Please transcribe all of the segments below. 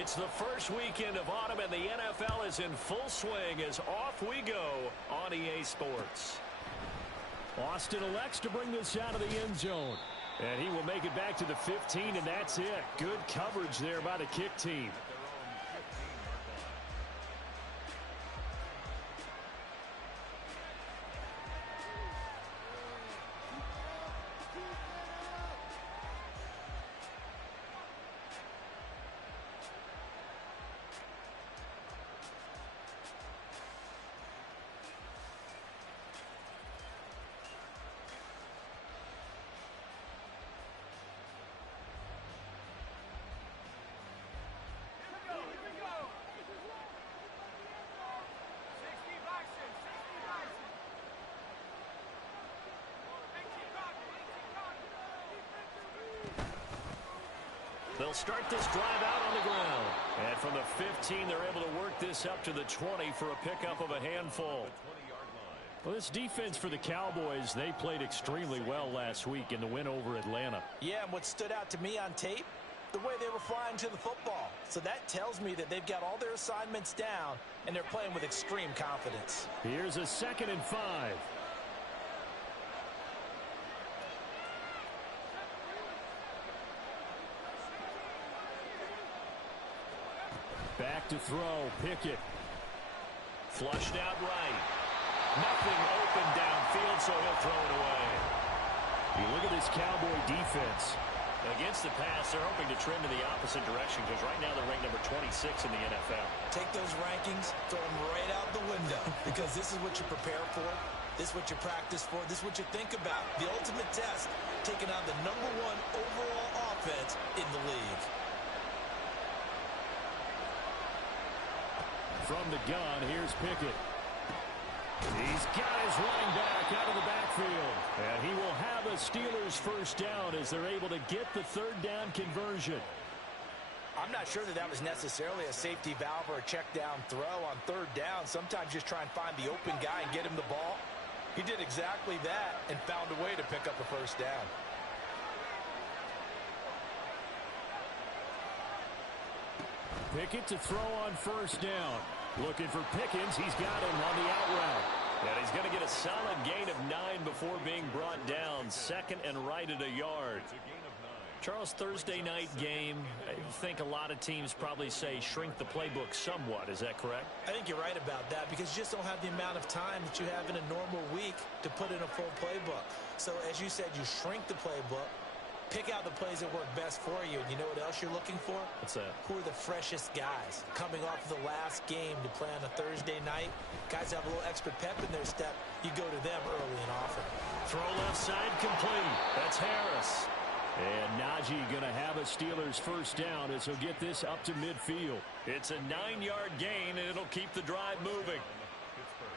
It's the first weekend of autumn, and the NFL is in full swing as off we go on EA Sports. Austin elects to bring this out of the end zone. And he will make it back to the 15, and that's it. Good coverage there by the kick team. They'll start this drive out on the ground. And from the 15, they're able to work this up to the 20 for a pickup of a handful. Well, this defense for the Cowboys, they played extremely well last week in the win over Atlanta. Yeah, and what stood out to me on tape, the way they were flying to the football. So that tells me that they've got all their assignments down, and they're playing with extreme confidence. Here's a 2nd and 5. Back to throw, Pickett. Flushed out right. Nothing open downfield, so he'll throw it away. You look at this Cowboy defense. Against the pass, they're hoping to trend in the opposite direction because right now they're ranked number 26 in the NFL. Take those rankings, throw them right out the window because this is what you prepare for. This is what you practice for. This is what you think about. The ultimate test, taking on the #1 overall offense in the league. From the gun, here's Pickett. He's got his running back out of the backfield. And he will have a Steelers first down as they're able to get the 3rd down conversion. I'm not sure that was necessarily a safety valve or a check down throw on 3rd down. Sometimes just try and find the open guy and get him the ball. He did exactly that and found a way to pick up a first down. Pickett to throw on 1st down. Looking for Pickens. He's got him on the out route. And he's going to get a solid gain of 9 before being brought down. 2nd and right at a yard. Charles, Thursday night game, I think a lot of teams probably say shrink the playbook somewhat. Is that correct? I think you're right about that because you just don't have the amount of time that you have in a normal week to put in a full playbook. So as you said, you shrink the playbook. Pick out the plays that work best for you. And you know what else you're looking for? What's that? Who are the freshest guys coming off the last game to play on a Thursday night? Guys have a little extra pep in their step. You go to them early and often. Throw left side complete. That's Harris. And Najee going to have a Steelers first down as he'll get this up to midfield. It's a 9-yard gain, and it'll keep the drive moving.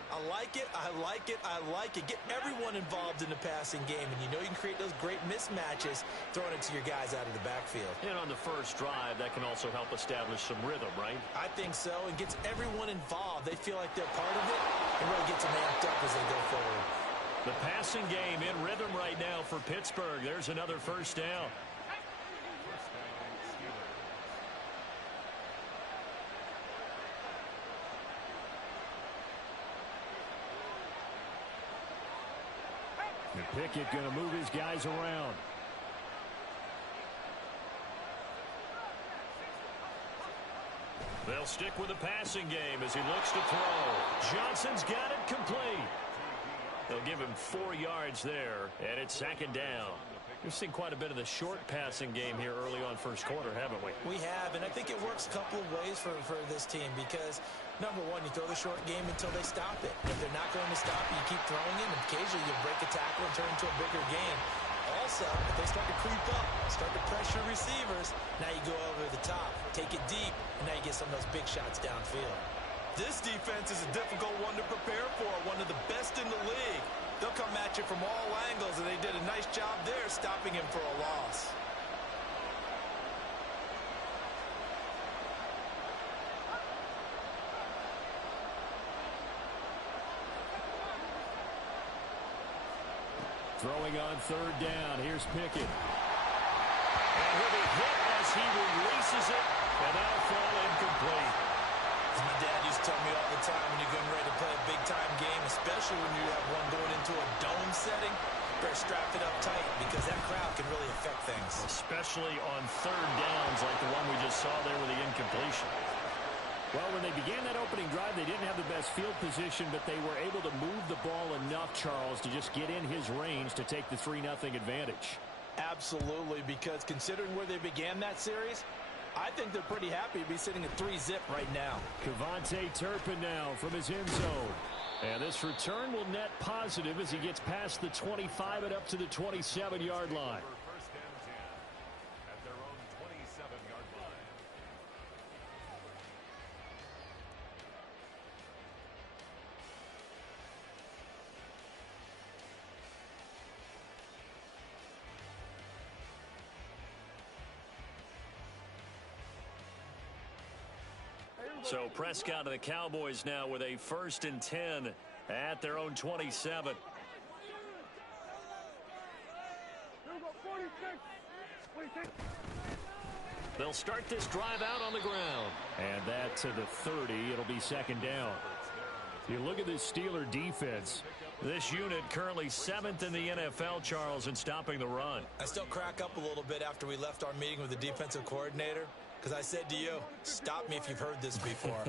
I like it, I like it, I like it. Get everyone involved in the passing game, and you know you can create those great mismatches throwing it to your guys out of the backfield. And on the first drive, that can also help establish some rhythm, right? I think so. It gets everyone involved. They feel like they're part of it, and really gets them amped up as they go forward. The passing game in rhythm right now for Pittsburgh. There's another first down. And Pickett going to move his guys around. They'll stick with the passing game as he looks to throw. Johnson's got it complete. They'll give him 4 yards there, and it's 2nd down. We've seen quite a bit of the short passing game here early on first quarter, haven't we? We have, and I think it works a couple of ways for this team because, number one, you throw the short game until they stop it. If they're not going to stop you, keep throwing it, and occasionally you break a tackle and turn into a bigger game. Also, if they start to creep up, start to pressure receivers, now you go over the top, take it deep, and now you get some of those big shots downfield. This defense is a difficult one to prepare for, one of the best in the league. They'll come at you from all angles, and they did a nice job there stopping him for a loss. Throwing on 3rd down. Here's Pickett. And he'll be hit as he releases it, and that'll fall time when you're getting ready to play a big-time game, especially when you have one going into a dome setting. Better strap it up tight because that crowd can really affect things. Especially on third downs like the one we just saw there with the incompletion. Well, when they began that opening drive, they didn't have the best field position, but they were able to move the ball enough, Charles, to just get in his range to take the 3-0 advantage. Absolutely, because considering where they began that series, I think they're pretty happy to be sitting at 3-zip right now. KaVontae Turpin now from his end zone. And this return will net positive as he gets past the 25 and up to the 27-yard line. First and 10 at their own 27-yard line. So Prescott and the Cowboys now with a 1st and 10 at their own 27. They'll start this drive out on the ground. And that to the 30. It'll be 2nd down. You look at this Steeler defense. This unit currently 7th in the NFL, Charles, in stopping the run. I still crack up a little bit after we left our meeting with the defensive coordinator. Because I said to you, stop me if you've heard this before.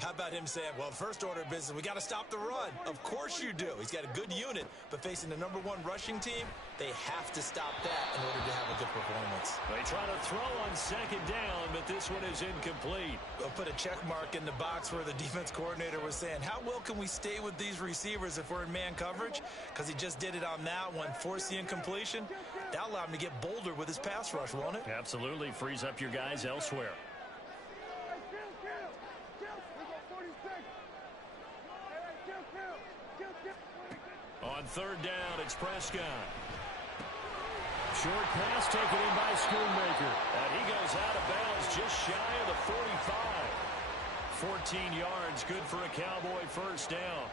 How about him saying, well, first order of business, we got to stop the run. Of course you do. He's got a good unit, but facing the #1 rushing team, they have to stop that in order to have a good performance. They try to throw on 2nd down, but this one is incomplete. I'll put a check mark in the box where the defense coordinator was saying, how well can we stay with these receivers if we're in man coverage? Because he just did it on that one, forced the incompletion. That allowed him to get bolder with his pass rush, won't it? Absolutely. Frees up your guys elsewhere. On 3rd down, it's Prescott. Short pass taken in by Schoonmaker. And he goes out of bounds just shy of the 45. 14 yards, good for a Cowboy 1st down.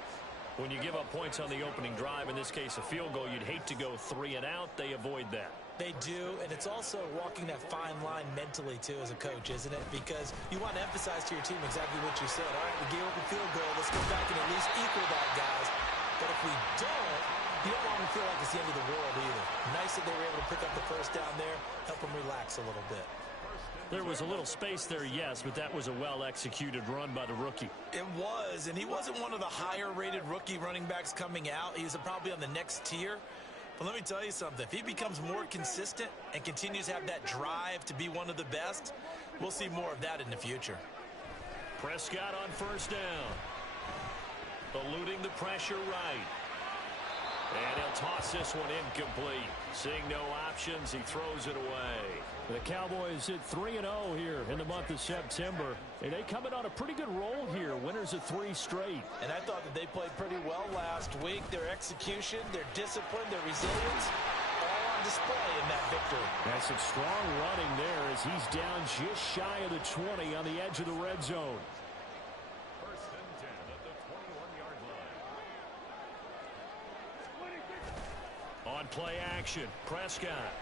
When you give up points on the opening drive, in this case a field goal, you'd hate to go 3 and out. They avoid that. They do, and it's also walking that fine line mentally, too, as a coach, isn't it? Because you want to emphasize to your team exactly what you said. All right, we gave up a field goal. Let's go back and at least equal that, guys. But if we don't, you don't want to feel like it's the end of the world either. Nice that they were able to pick up the 1st down there, help them relax a little bit. There was a little space there, yes, but that was a well-executed run by the rookie. It was, and he wasn't one of the higher-rated rookie running backs coming out. He was probably on the next tier. But let me tell you something. If he becomes more consistent and continues to have that drive to be one of the best, we'll see more of that in the future. Prescott on 1st down. Eluding the pressure right. And he'll toss this one incomplete. Seeing no options, he throws it away. The Cowboys hit 3-0 here in the month of September. And they come in on a pretty good roll here. Winners of 3 straight. And I thought that they played pretty well last week. Their execution, their discipline, their resilience, all on display in that victory. That's some strong running there as he's down just shy of the 20 on the edge of the red zone. First and 10 at the 21-yard line. On play action, Prescott.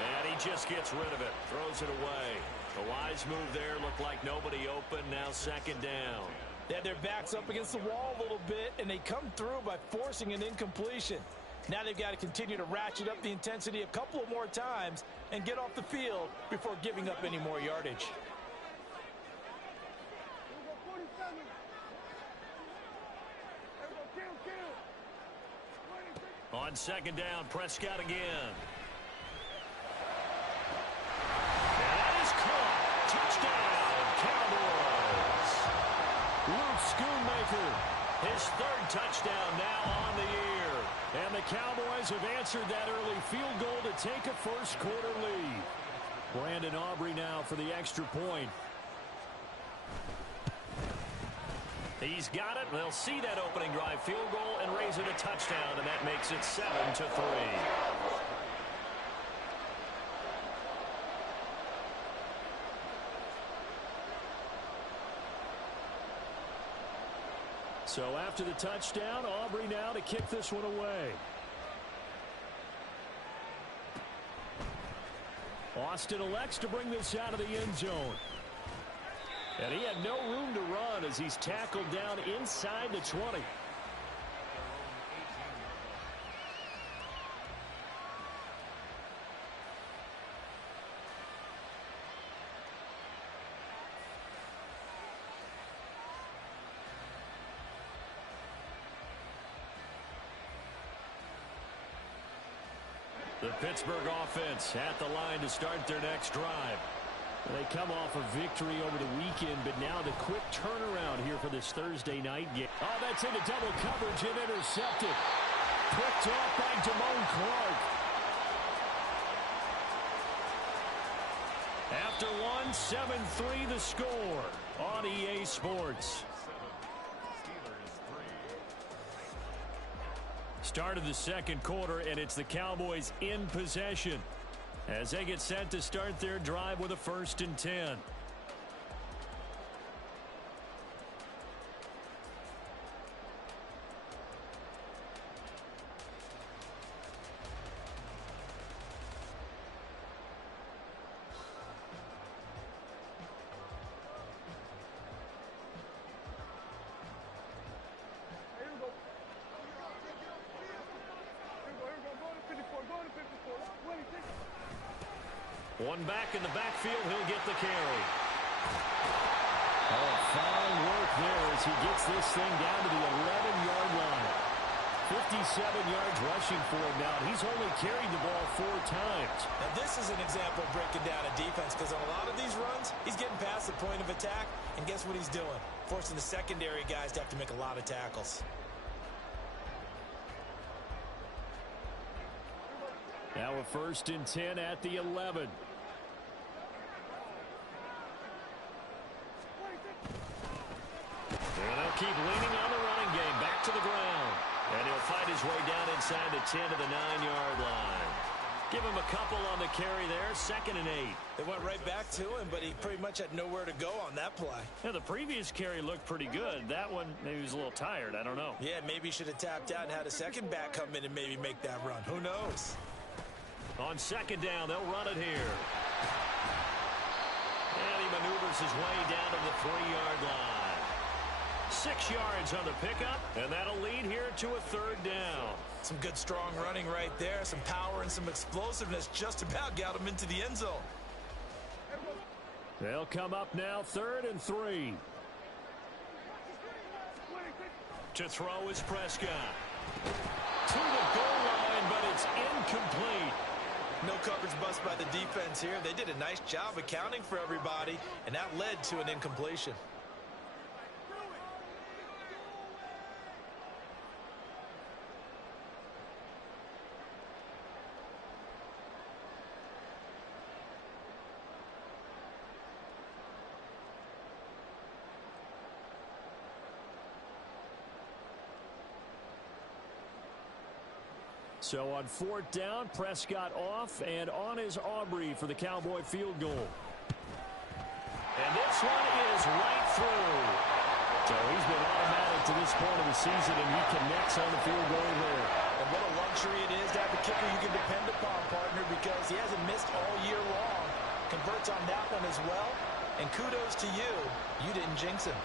And he just gets rid of it, throws it away. A wise move there, looked like nobody open, now 2nd down. They had their backs up against the wall a little bit, and they come through by forcing an incompletion. Now they've got to continue to ratchet up the intensity a couple of more times and get off the field before giving up any more yardage. On 2nd down, Prescott again. And that is caught. Touchdown, Cowboys. Luke Schoonmaker. His 3rd touchdown now on the year. And the Cowboys have answered that early field goal to take a 1st quarter lead. Brandon Aubrey now for the extra point. He's got it. They'll see that opening drive field goal and raise it a touchdown, and that makes it 7-3. So after the touchdown, Aubrey now to kick this one away. Austin elects to bring this out of the end zone. And he had no room to run as he's tackled down inside the 20. The Pittsburgh offense at the line to start their next drive. They come off a victory over the weekend, but now the quick turnaround here for this Thursday night game. Oh, that's into double coverage and intercepted. Picked off by Damone Clark. After one, 7-3 the score on EA Sports. Start of the second quarter, and it's the Cowboys in possession as they get set to start their drive with a 1st and 10. One back in the backfield, he'll get the carry. Oh, fine work there as he gets this thing down to the 11-yard line. 57 yards rushing for him now. He's only carried the ball 4 times. Now this is an example of breaking down a defense, because on a lot of these runs, he's getting past the point of attack, and guess what he's doing? Forcing the secondary guys to have to make a lot of tackles. Now a 1st and 10 at the 11. And they'll keep leaning on the running game. Back to the ground. And he'll fight his way down inside the 10 to the 9-yard line. Give him a couple on the carry there. 2nd and 8. They went right back to him, but he pretty much had nowhere to go on that play. Yeah, the previous carry looked pretty good. That one, maybe he was a little tired. I don't know. Yeah, maybe he should have tapped out and had a second back come in and maybe make that run. Who knows? On 2nd down, they'll run it here. And he maneuvers his way down to the 3-yard line. 6 yards on the pickup, and that'll lead here to a 3rd down. Some good, strong running right there. Some power and some explosiveness just about got him into the end zone. They'll come up now 3rd and 3. To throw is Prescott. To the goal line, but it's incomplete. No coverage bust by the defense here. They did a nice job accounting for everybody, and that led to an incompletion. So on 4th down, Prescott off, and on is Aubrey for the Cowboy field goal. And this one is right through. So he's been automatic to this point of the season, and he connects on the field goal there. And what a luxury it is to have a kicker you can depend upon, partner, because he hasn't missed all year long. Converts on that one as well. And kudos to you. You didn't jinx him.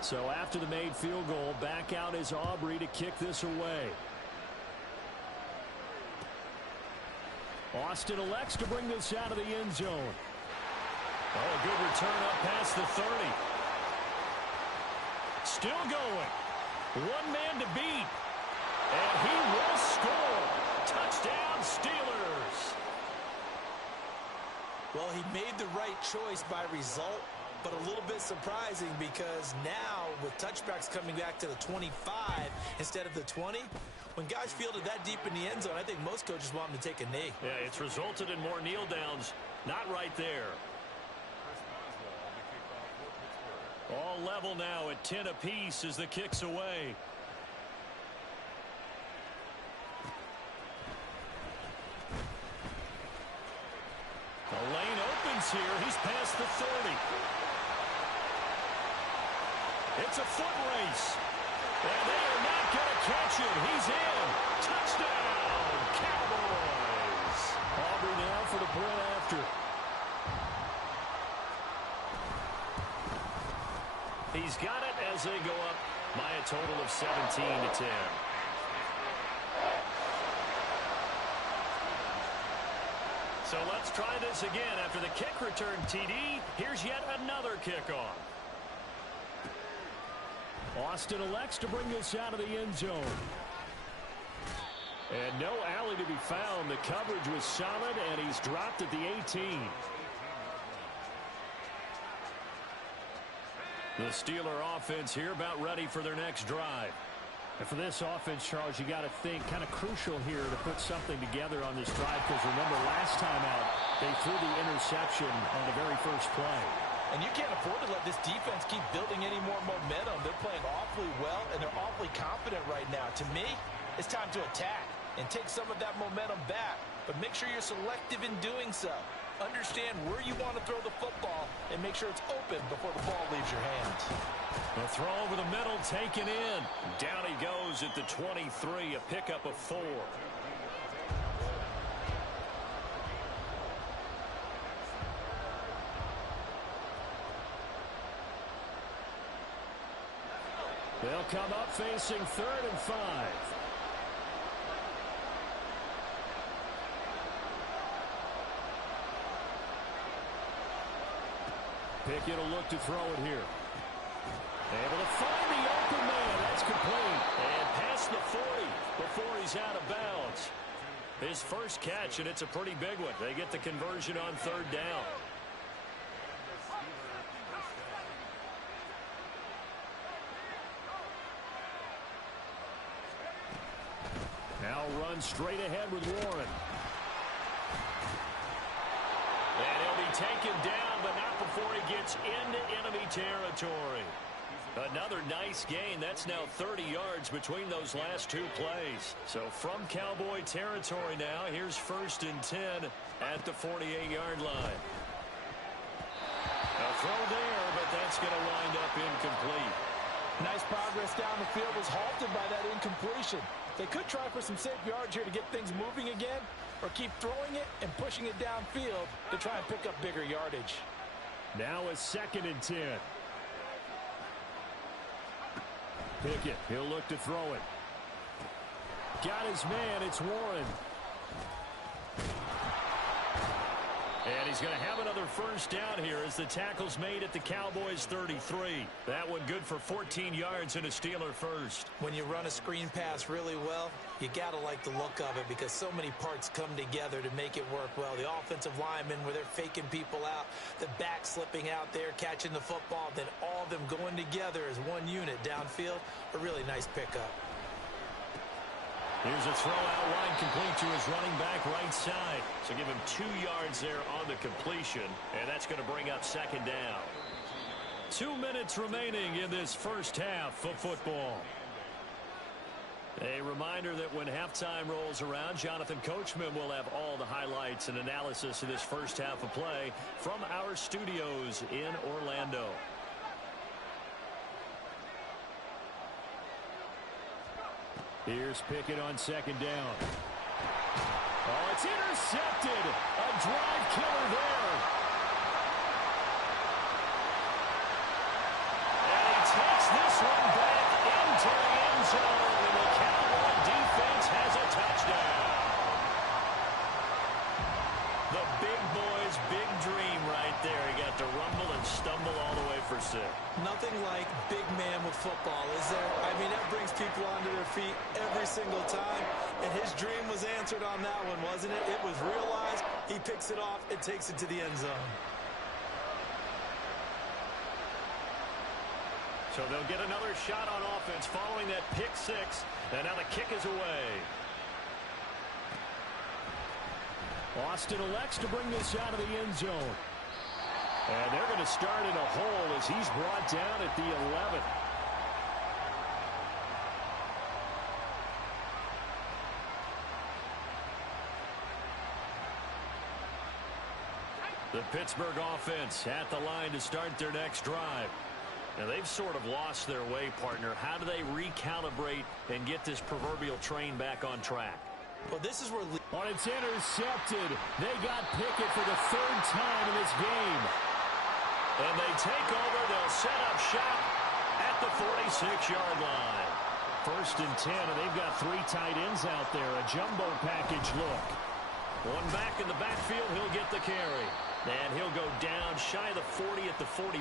So after the made field goal, back out is Aubrey to kick this away. Austin elects to bring this out of the end zone. Oh, a good return up past the 30. Still going. One man to beat. And he will score. Touchdown, Steelers. Well, he made the right choice by result, but a little bit surprising because now with touchbacks coming back to the 25 instead of the 20, when guys fielded that deep in the end zone, I think most coaches want them to take a knee. Yeah, it's resulted in more kneel downs. Not right there. All level now at 10 apiece as the kick's away. The lane opens here. He's past the 30. It's a foot race. And they are not going to catch him. He's in. Touchdown, Cowboys. Aubrey now for the point after. He's got it as they go up by a total of 17-10. So let's try this again. After the kick return TD, here's yet another kickoff. Austin elects to bring this out of the end zone. And no alley to be found. The coverage was solid, and he's dropped at the 18. The Steeler offense here about ready for their next drive. And for this offense, Charles, you got to think kind of crucial here to put something together on this drive, because remember last time out they threw the interception on the very first play. And you can't afford to let this defense keep building any more momentum. They're playing awfully well, and they're awfully confident right now. To me, it's time to attack and take some of that momentum back. But make sure you're selective in doing so. Understand where you want to throw the football and make sure it's open before the ball leaves your hands. The throw over the middle taken in. Down he goes at the 23, a pickup of 4. They'll come up facing 3rd and 5. Pickett will look to throw it here. Able to find the open man. That's complete. And past the 40 before he's out of bounds. His first catch, and it's a pretty big one. They get the conversion on 3rd down. Now run straight ahead with Warren. And he'll be taken down, but not before he gets into enemy territory. Another nice gain. That's now 30 yards between those last 2 plays. So from Cowboy territory now, here's 1st and 10 at the 48-yard line. A throw there, but that's going to wind up incomplete. Nice progress down the field was halted by that incompletion. They could try for some safe yards here to get things moving again, or keep throwing it and pushing it downfield to try and pick up bigger yardage. Now a 2nd and 10. Pickett, he'll look to throw it. Got his man, it's Warren. And he's going to have another first down here as the tackle's made at the Cowboys' 33. That one good for 14 yards and a Steeler first. When you run a screen pass really well, you got to like the look of it because so many parts come together to make it work well. The offensive linemen where they're faking people out, the back slipping out there, catching the football, then all of them going together as one unit downfield. A really nice pickup. Here's a throw out line complete to his running back right side. So give him 2 yards there on the completion, and that's going to bring up 2nd down. 2 minutes remaining in this first half of football. A reminder that when halftime rolls around, Jonathan Coachman will have all the highlights and analysis of this first half of play from our studios in Orlando. Here's Pickett on 2nd down. Oh, it's intercepted. A drive killer there. And he takes this one back into the end zone. And the Cowboy defense has a touchdown. The big boy's big dream right there. He got to rumble and stumble all the way for 6. Nothing like big man with football, is there? I mean, that brings people onto their feet every single time. And his dream was answered on that one, wasn't it? It was realized. He picks it off and takes it to the end zone. So they'll get another shot on offense following that pick 6. And now the kick is away. Austin elects to bring this out of the end zone. And they're going to start in a hole as he's brought down at the 11. The Pittsburgh offense at the line to start their next drive. Now, they've sort of lost their way, partner. How do they recalibrate and get this proverbial train back on track? Well, this is where... Oh, it's intercepted. They got Pickett for the third time in this game. And they take over. They'll set up shop at the 46-yard line. 1st and 10, and they've got 3 tight ends out there. A jumbo package look. One back in the backfield. He'll get the carry. And he'll go down shy of the 40 at the 41.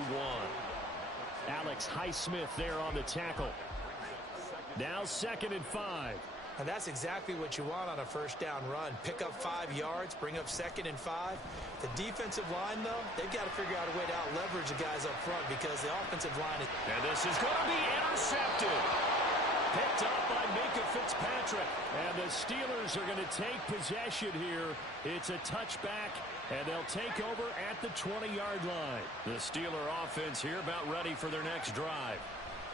Alex Highsmith there on the tackle. Now 2nd and 5. And that's exactly what you want on a first down run. Pick up 5 yards, bring up 2nd and 5. The defensive line, though, they've got to figure out a way to out-leverage the guys up front because the offensive line is... And this is going to be intercepted. Picked up by Minkah Fitzpatrick. And the Steelers are going to take possession here. It's a touchback, and they'll take over at the 20-yard line. The Steeler offense here about ready for their next drive.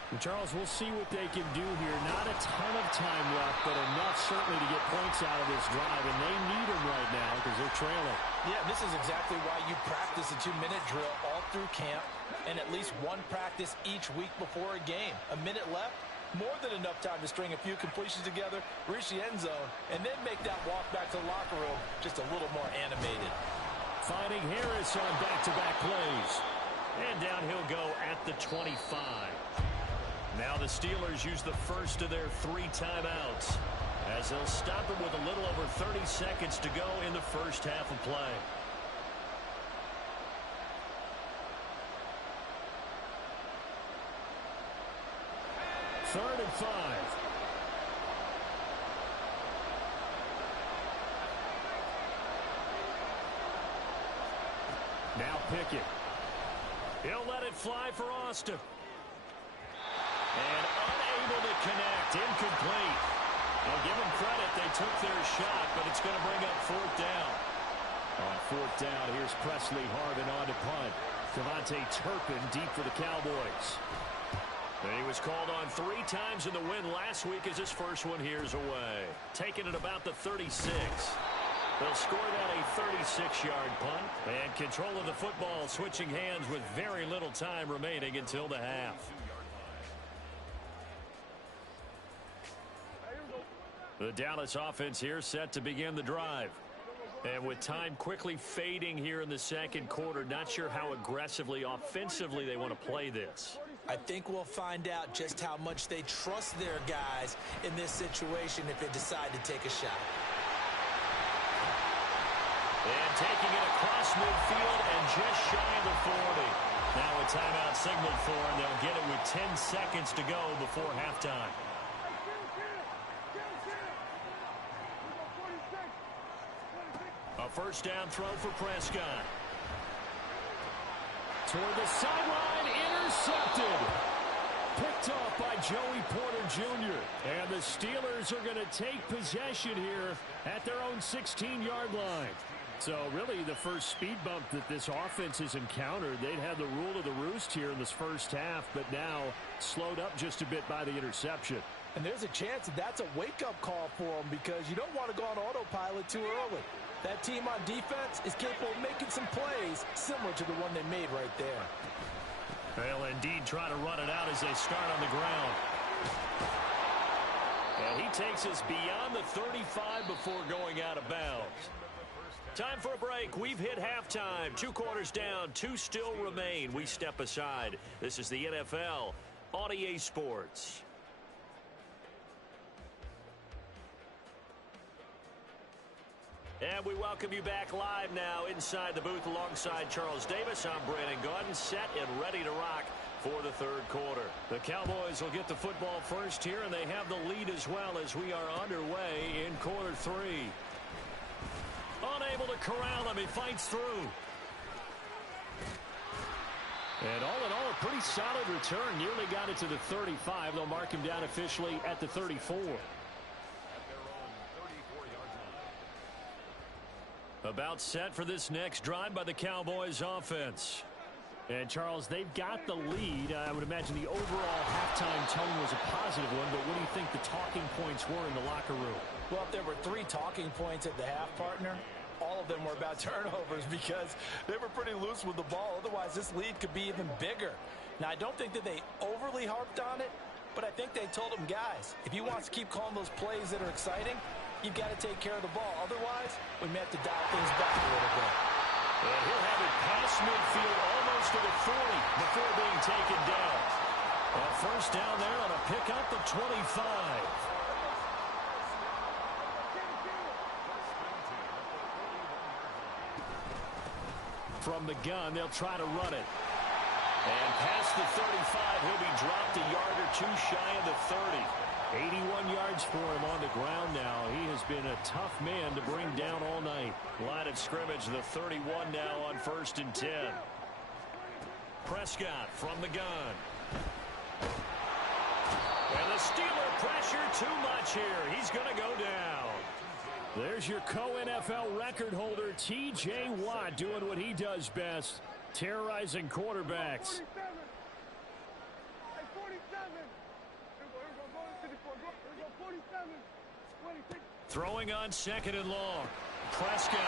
And Charles, we'll see what they can do here. Not a ton of time left, but enough certainly to get points out of this drive, and they need them right now because they're trailing. Yeah, this is exactly why you practice a 2-minute drill all through camp and at least one practice each week before a game. A minute left, more than enough time to string a few completions together, reach the end zone, and then make that walk back to the locker room just a little more animated. Finding Harris on back-to-back plays. And down he'll go at the 25. Now the Steelers use the first of their 3 timeouts as they'll stop it with a little over 30 seconds to go in the first half of play. Third and 5. Now Pickett. He'll let it fly for Austin. And unable to connect. Incomplete. I'll give them credit. They took their shot, but it's going to bring up 4th down. On 4th down, here's Presley Harvin on to punt. Devontae Turpin deep for the Cowboys. And he was called on 3 times in the win last week as his first one here's away. Taking it about the 36. They'll score that a 36-yard punt. And control of the football switching hands with very little time remaining until the half. The Dallas offense here set to begin the drive. And with time quickly fading here in the second quarter, not sure how aggressively, offensively they want to play this. I think we'll find out just how much they trust their guys in this situation if they decide to take a shot. And taking it across midfield and just shy of the 40. Now a timeout signaled for, and they'll get it with 10 seconds to go before halftime. A first down throw for Prescott. Toward the sideline, intercepted. Picked off by Joey Porter Jr. And the Steelers are going to take possession here at their own 16-yard line. So really the first speed bump that this offense has encountered. They'd had the rule of the roost here in this first half, but now slowed up just a bit by the interception. And there's a chance that that's a wake-up call for them because you don't want to go on autopilot too early. That team on defense is capable of making some plays similar to the one they made right there. They'll indeed try to run it out as they start on the ground. And he takes us beyond the 35 before going out of bounds. Time for a break. We've hit halftime. 2 quarters down. 2 still remain. We step aside. This is the NFL on EA Sports. And we welcome you back live now inside the booth alongside Charles Davis. I'm Brandon Gaudin, set and ready to rock for the third quarter. The Cowboys will get the football first here, and they have the lead as well as we are underway in quarter 3. Unable to corral him. He fights through. And all in all, a pretty solid return. Nearly got it to the 35. They'll mark him down officially at the 34. About set for this next drive by the Cowboys offense. And, Charles, they've got the lead. I would imagine the overall halftime tone was a positive one, but what do you think the talking points were in the locker room? Well, if there were 3 talking points at the half, partner, all of of them were about turnovers because they were pretty loose with the ball. Otherwise, this lead could be even bigger. Now, I don't think that they overly harped on it, but I think they told him, guys, if he wants to keep calling those plays that are exciting, you've got to take care of the ball. Otherwise, we may have to dial things back a little bit. And he'll have it past midfield almost to the 40 before being taken down. A first down there on a pickup of 25. From the gun, they'll try to run it. And past the 35, he'll be dropped a yard or two shy of the 30. 81 yards for him on the ground now. He has been a tough man to bring down all night. Line of scrimmage, the 31 now on 1st and 10. Prescott from the gun. And the Steeler pressure too much here. He's going to go down. There's your co-NFL record holder, T.J. Watt, doing what he does best, terrorizing quarterbacks. Throwing on 2nd and long. Prescott.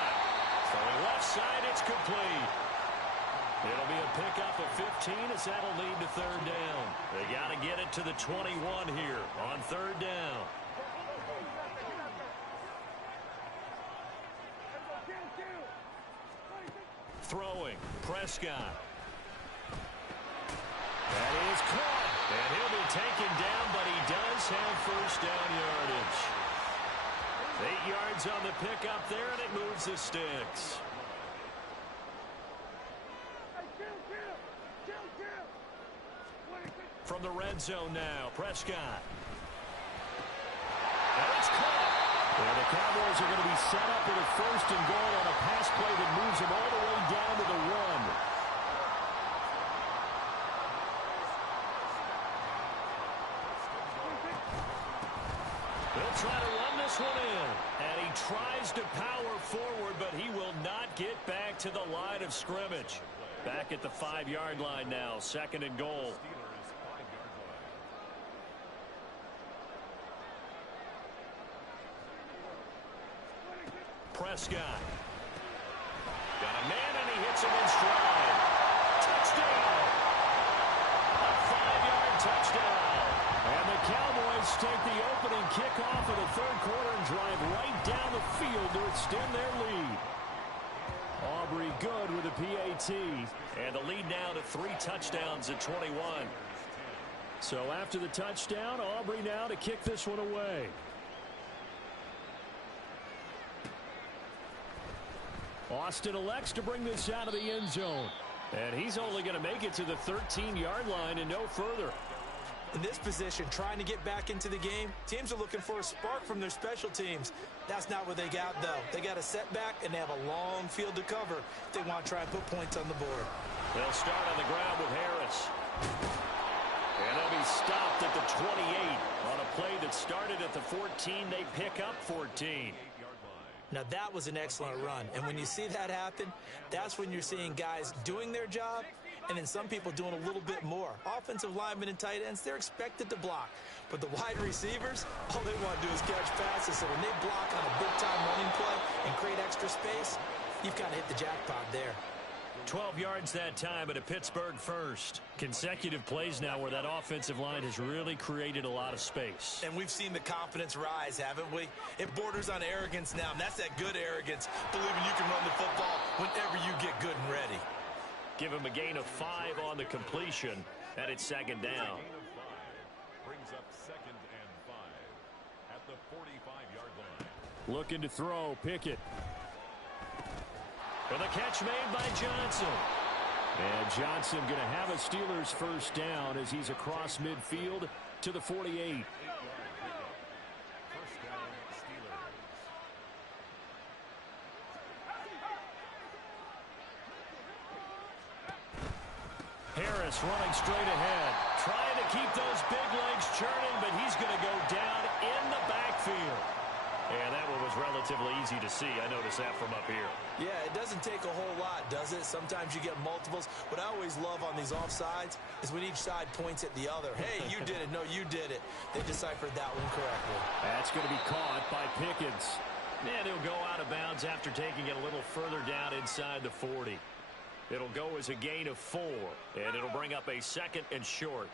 Throwing left side, it's complete. It'll be a pickup of 15 as that'll lead to 3rd down. They got to get it to the 21 here on 3rd down. Throwing. Prescott. That is caught. And he'll be taken down, but he does have 1st down yardage. 8 yards on the pickup there, and it moves the sticks. From the red zone now, Prescott. And it's caught. And the Cowboys are going to be set up with a 1st and goal on a pass play that moves them all the way down to the 1. They'll try to run this one in. And he tries to power forward, but he will not get back to the line of scrimmage. Back at the 5-yard line now, 2nd and goal. Prescott. Got a man, and he hits him in stride. Touchdown! A 5-yard touchdown. And the Cowboys take the opening kickoff of the 3rd quarter and drive right down the field to extend their lead. Aubrey good with a PAT. And the lead now to 3 touchdowns at 21. So after the touchdown, Aubrey now to kick this one away. Austin elects to bring this out of the end zone. And he's only going to make it to the 13-yard line and no further. In this position, trying to get back into the game, teams are looking for a spark from their special teams. That's not what they got, though. They got a setback, and they have a long field to cover if they want to try and put points on the board. They'll start on the ground with Harris. And they'll be stopped at the 28. On a play that started at the 14, they pick up 14. Now, that was an excellent run. And when you see that happen, that's when you're seeing guys doing their job and then some people doing a little bit more. Offensive linemen and tight ends, they're expected to block. But the wide receivers, all they want to do is catch passes. So when they block on a big-time running play and create extra space, you've kind of hit the jackpot there. 12 yards that time at a Pittsburgh first. Consecutive plays now where that offensive line has really created a lot of space. And we've seen the confidence rise, haven't we? It borders on arrogance now, and that's that good arrogance, believing you can run the football whenever you get good and ready. Give him a gain of 5 on the completion, and it's 2nd down. Brings up 2nd and 5 at the 45-yard line. Looking to throw, Pickett. And the catch made by Johnson. And Johnson going to have a Steelers 1st down as he's across midfield to the 48. 8-yard pickup. 1st down, Steelers. Harris running straight ahead. Trying to keep those big legs churning, but he's going to go down in the backfield. And that one was relatively easy to see. I noticed that from up here. Yeah, it doesn't take a whole lot, does it? Sometimes you get multiples. What I always love on these offsides is when each side points at the other. Hey, you did it. No, you did it. They deciphered that one correctly. That's going to be caught by Pickens. And he'll go out of bounds after taking it a little further down inside the 40. It'll go as a gain of 4, and it'll bring up a second and short.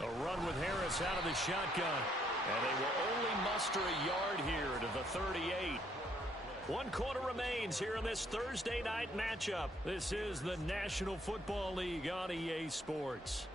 A run with Harris out of the shotgun. And they will only muster a yard here to the 38. 1 quarter remains here in this Thursday night matchup. This is the National Football League on EA Sports.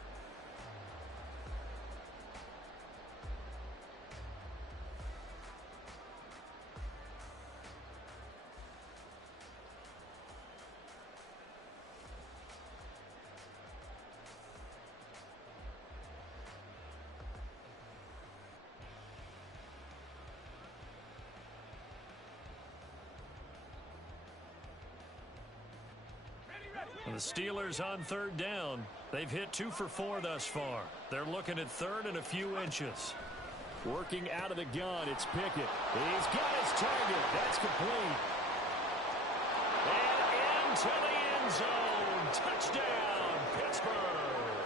The Steelers on 3rd down. They've hit 2 for 4 thus far. They're looking at 3rd and a few inches. Working out of the gun, it's Pickett. He's got his target. That's complete. And into the end zone. Touchdown, Pittsburgh.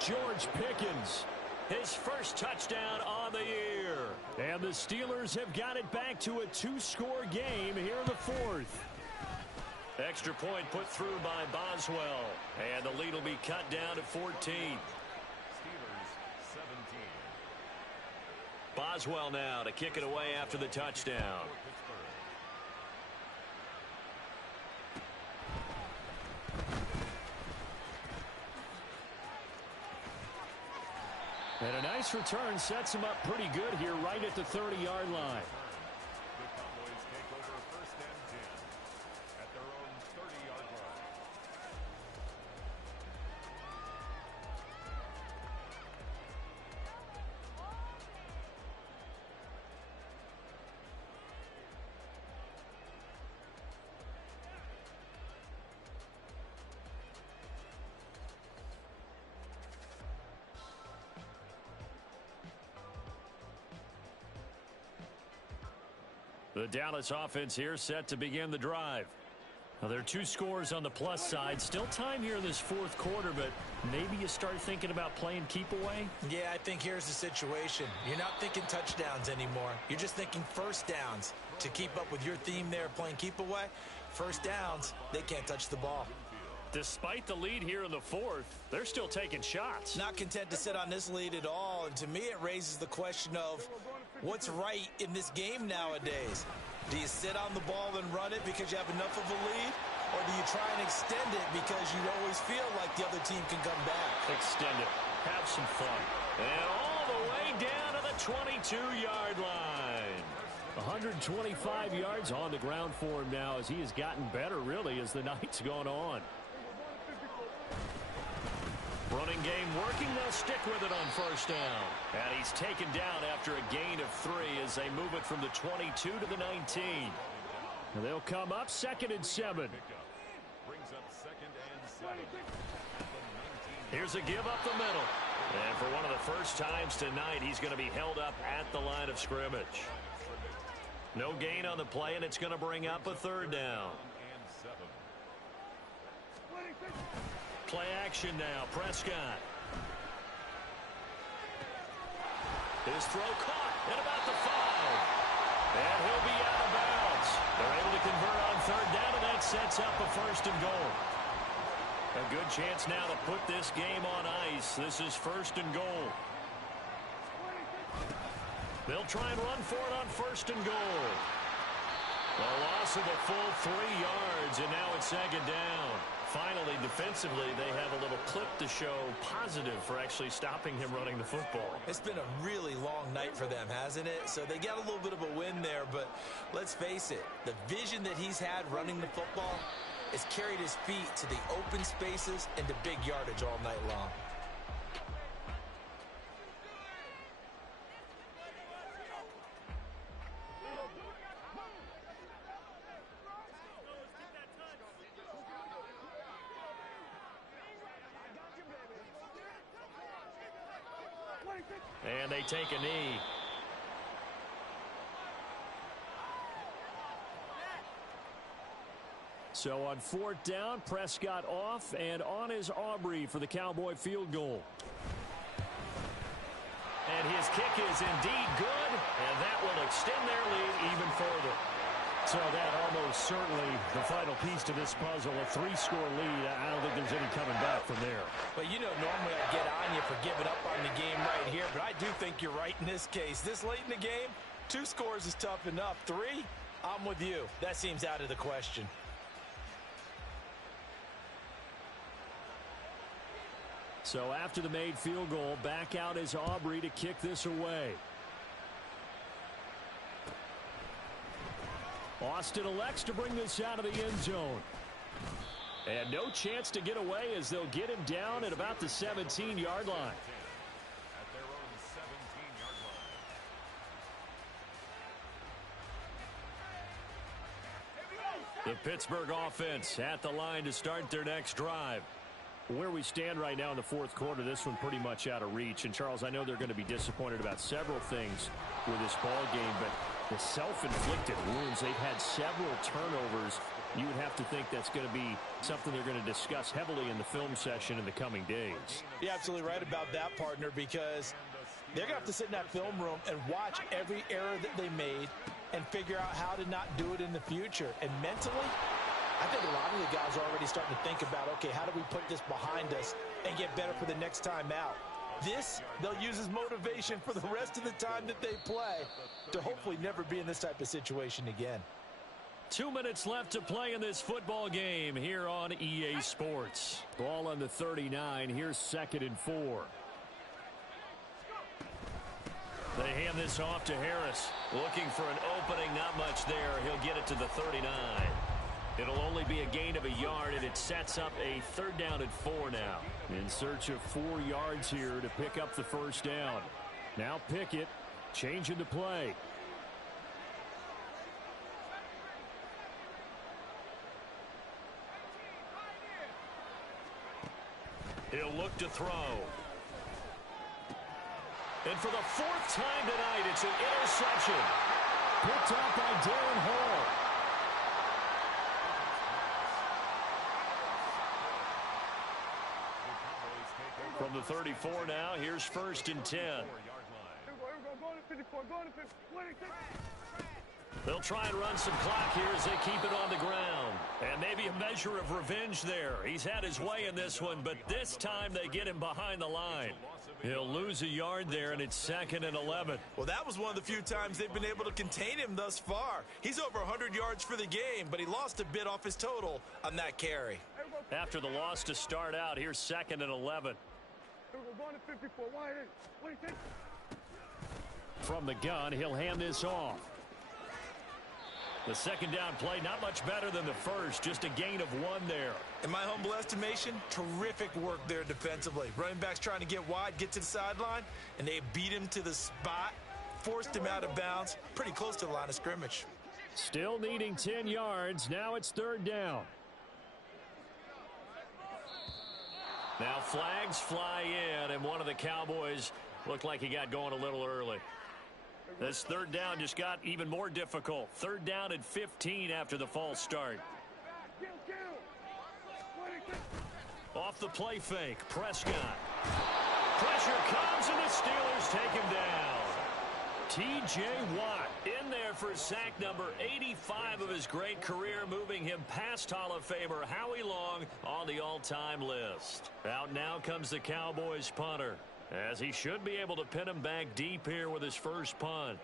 George Pickens, his first touchdown on the year. And the Steelers have got it back to a 2-score game here in the 4th. Extra point put through by Boswell. And the lead will be cut down to 14. Steelers 17. Boswell now to kick it away after the touchdown. And a nice return sets him up pretty good here right at the 30-yard line. The Cowboys take over 1st and 10 at their own 30-yard line. The Dallas offense here set to begin the drive. Now, there are 2 scores on the plus side. Still time here in this 4th quarter, but maybe you start thinking about playing keep away? Yeah, I think here's the situation. You're not thinking touchdowns anymore. You're just thinking first downs. To keep up with your theme there, playing keep away, first downs, they can't touch the ball. Despite the lead here in the 4th, they're still taking shots. Not content to sit on this lead at all, and to me it raises the question of what's right in this game nowadays. Do you sit on the ball and run it because you have enough of a lead, or do you try and extend it because you always feel like the other team can come back? Extend it. Have some fun. And all the way down to the 22-yard line. 125 yards on the ground for him now as he has gotten better, really, as the night's gone on. Running game working. They'll stick with it on 1st down. And he's taken down after a gain of 3 as they move it from the 22 to the 19. And they'll come up 2nd and 7. Brings up 2nd and 7. Here's a give up the middle. And for one of the first times tonight, he's going to be held up at the line of scrimmage. No gain on the play, and it's going to bring up a 3rd down. Play action now. Prescott. His throw caught at about the 5. And he'll be out of bounds. They're able to convert on 3rd down, and that sets up a 1st and goal. A good chance now to put this game on ice. This is 1st and goal. They'll try and run for it on 1st and goal. A loss of a full 3 yards, and now it's 2nd down. Finally, defensively, they have a little clip to show positive for actually stopping him running the football. It's been a really long night for them, hasn't it? So they got a little bit of a win there, but let's face it, the vision that he's had running the football has carried his feet to the open spaces and to big yardage all night long. And they take a knee. So on 4th down, Prescott off, and on is Aubrey for the Cowboy field goal. And his kick is indeed good, and that will extend their lead even further. So that almost certainly the final piece to this puzzle, a 3-score lead. I don't think there's any coming back from there. But you know, normally I get on you for giving up on the game right here, but I do think you're right in this case. This late in the game, 2 scores is tough enough. 3, I'm with you. That seems out of the question. So after the made field goal, back out is Aubrey to kick this away. Austin elects to bring this out of the end zone. And no chance to get away as they'll get him down at about the 17-yard line. At their own 17-yard line. The Pittsburgh offense at the line to start their next drive. Where we stand right now in the fourth quarter, this one pretty much out of reach. And, Charles, I know they're going to be disappointed about several things with this ball game, but the self-inflicted wounds, they've had several turnovers. You would have to think that's going to be something they're going to discuss heavily in the film session in the coming days. You're absolutely right about that, partner, because they're going to have to sit in that film room and watch every error that they made and figure out how to not do it in the future. And mentally, I think a lot of the guys are already starting to think about, okay, how do we put this behind us and get better for the next time out? This, they'll use as motivation for the rest of the time that they play to hopefully never be in this type of situation again. 2 minutes left to play in this football game here on EA Sports. Ball on the 39. Here's 2nd and 4. They hand this off to Harris. Looking for an opening, not much there. He'll get it to the 39. It'll only be a gain of a yard, and it sets up a 3rd down and 4 now. In search of 4 yards here to pick up the 1st down. Now Pickett changing the play. He'll look to throw. And for the 4th time tonight, it's an interception. Picked up by Darren Hall. From the 34 now, here's 1st and 10. They'll try and run some clock here as they keep it on the ground. And maybe a measure of revenge there. He's had his way in this one, but this time they get him behind the line. He'll lose a yard there, and it's 2nd and 11. Well, that was one of the few times they've been able to contain him thus far. He's over 100 yards for the game, but he lost a bit off his total on that carry. After the loss to start out, here's 2nd and 11. From the gun, he'll hand this off. The 2nd down play, not much better than the first, just a gain of 1 there. In my humble estimation, terrific work there defensively. Running backs trying to get wide, get to the sideline, and they beat him to the spot, forced him out of bounds, pretty close to the line of scrimmage. Still needing 10 yards. Now it's 3rd down. Now flags fly in, and one of the Cowboys looked like he got going a little early. This 3rd down just got even more difficult. 3rd down and 15 after the false start. Off the play fake, Prescott. Pressure comes, and the Steelers take him down. T.J. Watt In there for sack number 85 of his great career, moving him past Hall of Famer Howie Long on the all-time list. Out now comes the Cowboys punter, as he should be able to pin him back deep here with his first punt.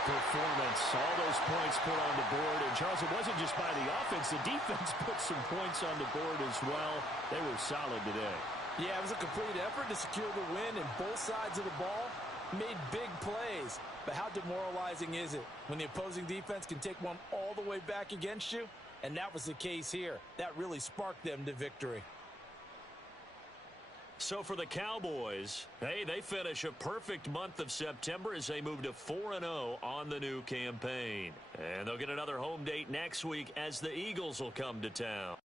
Performance, all those points put on the board. And Charles, it wasn't just by the offense. The defense put some points on the board as well. They were solid today. Yeah, it was a complete effort to secure the win, and both sides of the ball made big plays. But how demoralizing is it when the opposing defense can take one all the way back against you? And that was the case here. That really sparked them to victory. So for the Cowboys, hey, they finish a perfect month of September as they move to 4-0 on the new campaign. And they'll get another home date next week as the Eagles will come to town.